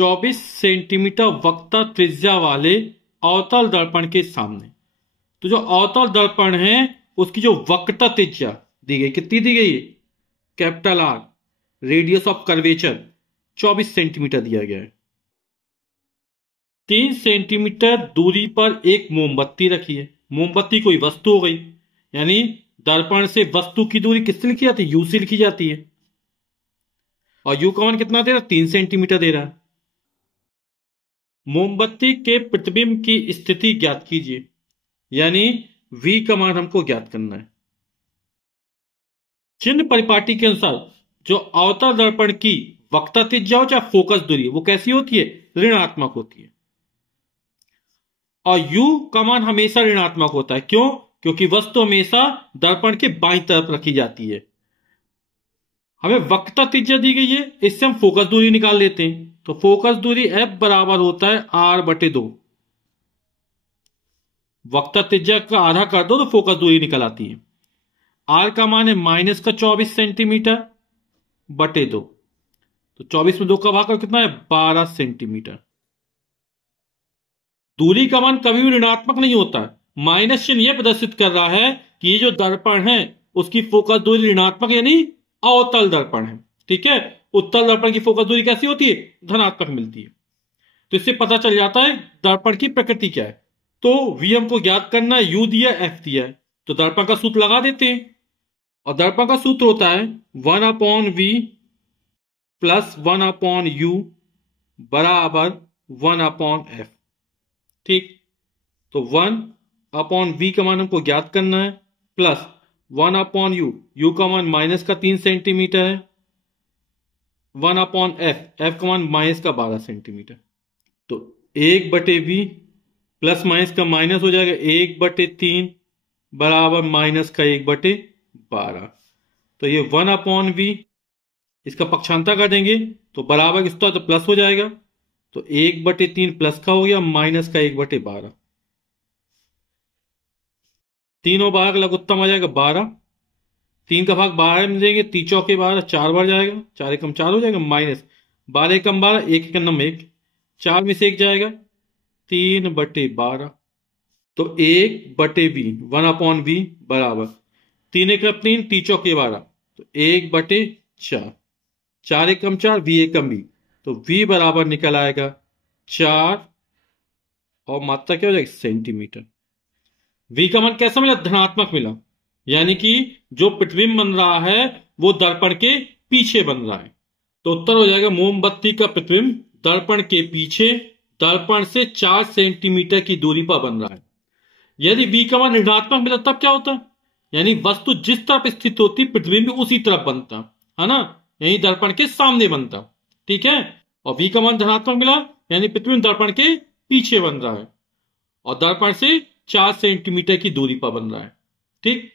24 centimetre वक्रता त्रिज्या वाले अवतल दर्पण के सामने। तो जो अवतल दर्पण है उसकी जो वक्रता त्रिज्या दी गई, कितनी दी गई? Capital R. Radius of curvature 24 centimetre दिया गया है। 3 सेंटीमीटर दूरी पर एक मोमबत्ती रखी है। मोमबत्ती कोई वस्तु हो गई, यानी दर्पण से वस्तु की दूरी किससे लिखी जाती है? यू से लिखी जाती है। और यू का मान कितना दे रहा है? 3 सेंटीमीटर दे रहा है। मोमबत्ती के प्रतिबिंब की स्थिति ज्ञात कीजिए, यानी V का मान हमको ज्ञात करना है। चिन्ह परिपाटी के अनुसार जो अवतल दर्पण की वक्रता त्रिज्या हो चाहे फोकस दूरी, वो कैसी होती है? ऋणात्मक होती है। और U का मान हमेशा ऋणात्मक होता है। क्यों? क्योंकि वस्तु हमेशा दर्पण के बाईं तरफ रखी जाती है। हमें वक्रता त्रिज्या दी गई है, इससे हम फोकस दूरी निकाल लेते हैं। तो फोकस दूरी F बराबर होता है R/2। वक्रता त्रिज्या का आधा कर दो तो फोकस दूरी निकल आती है। R का मान है -24 सेंटीमीटर बटे 2। तो 24 में 2 का भाग कर कितना है? 12 सेंटीमीटर। दूरी का मान कभी भी ऋणात्मक नहीं होता है। माइनस चिन्ह यह प्रदर्शित कर रहा है कि ये जो दर्पण है उसकी फोकस दूरी ऋणात्मक यानी अवतल दर्पण है। ठीक है, उत्तल दर्पण की फोकस दूरी कैसी होती है? धनात्मक मिलती है। तो इससे पता चल जाता है दर्पण की प्रकृति क्या है। तो V हमको ज्ञात करना है, U दिया, F दिया है, तो दर्पण का सूत्र लगा देते हैं। और दर्पण का सूत्र होता है 1/V प्लस 1/U बराबर 1/F। ठीक, तो 1/V का मान हमको ज्ञात करना है, प्लस 1/U, U का मान -3 सेंटीमीटर है, 1/F, F का मान -12 सेंटीमीटर। तो 1/V प्लस माइनस का माइनस हो जाएगा 1/3 बराबर -1/12। तो ये 1/V, इसका पक्षांतर कर देंगे तो बराबर किसका तो प्लस हो जाएगा। तो 1/3 प्लस का हो गया -1/12। तीनों भाग लघुत्तम आ जाएगा 12। 3 का भाग 12 में देंगे, 3 चौके 12, 4 बार जाएगा, 4 एकम 4 हो जाएगा, -12 एकम 12, 1 एकम 1, 4 में से 1 जाएगा, 3/12। तो 1/V 1/V बराबर 3 एकम 3, 3 चौके 12, तो 1/4, 4 एकम 4, V एकम V, तो V बराबर निकल आएगा 4 और मात्रा क्या हो जाएगी? सेंटीमीटर। V का मान कैसा मिला? धनात्मक मिला, यानी कि जो प्रतिबिंब बन रहा है वो दर्पण के पीछे बन रहा है। तो उत्तर हो जाएगा मोमबत्ती का प्रतिबिंब दर्पण के पीछे दर्पण से 4 सेंटीमीटर की दूरी पर बन रहा है। यदि V का मान ऋणात्मक मिला तब क्या होता? यानी वस्तु जिस तरफ स्थित होती प्रतिबिंब उसी तरफ बनता है ना, यही दर्पण के सामने बनता। ठीक है, और V का मान धनात्मक मिला यानी प्रतिबिंब दर्पण के पीछे बन रहा है और दर्पण से 4 सेंटीमीटर की दूरी पर बन रहा है। ठीक।